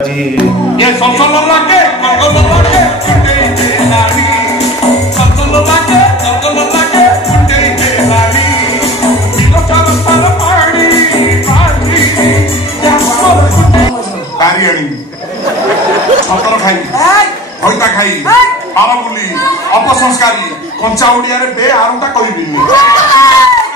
ये सोशल लागे कंगल लागे कुंडे लाड़ी सोशल लागे कंगल लागे कुंडे लाड़ी बिलो चाल साल पाड़ी पाड़ी या सोल कुंडे कारियाणी छतर खाई होइता खाई आराबुली अपसंस्कारी कंचा ओडिया रे बे आरुटा कहिबिनी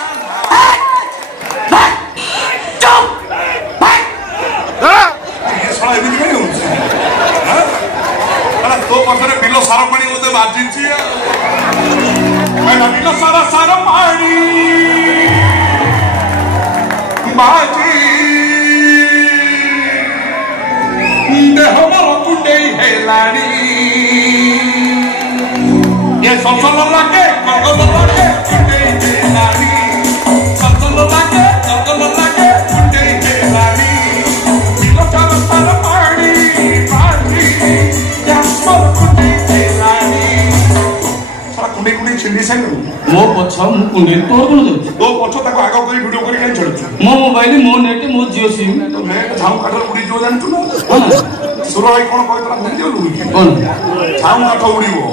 तो पाखे बिलो सार पानी मत बाजी बिलो सारा सार पानी बाजी देह मोर कुंडे हेलानी ये सोशल लागे कंगल लागे कुंडे हेलानी सोशल लागे कंगल लागे कुंडे हेलानी बिलो चाल सार पानी बाजी मो पछ मु कुंडे तोर कोन दउ तो पछ ताको आगा करी वीडियो करी के छडछु मो मोबाइल मो नेट मो जियो सिम तो नेट झाऊ काठर उडी जो जानछु ना सुरो भाई कोन कहतला भूल देलु कोन झाऊ काठ उडीबो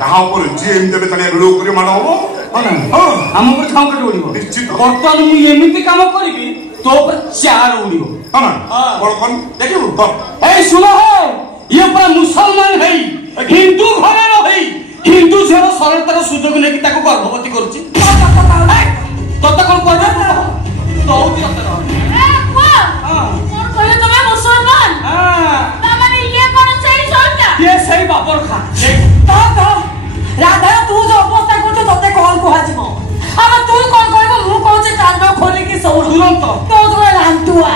कहा ऊपर जे एमते बेतलिया वीडियो करी माड होबो हां हम ऊपर झाऊ काठ उडीबो निश्चित बर्तन मु एमिति काम करबी तो ऊपर चार उडीबो हां कोन कोन देखिबो तो ए सुनो हो ये पर मुसलमान है हिंदू घरे न है हिंदू झर सरलतार सुजोग लेकी ताको गर्भवती करछि तत कोन कहबे तो होती रत ए को हां मोर कहले तमे मुसलमान हां ता माने ये कोन सही सोलता ये सही बापर खा तो राधा तू जो अवस्था करछ तते कोन को हाजिबो अब तू कोन कहबो मु कहछ कान खोली की सब तुरंत तो जो रांतुआ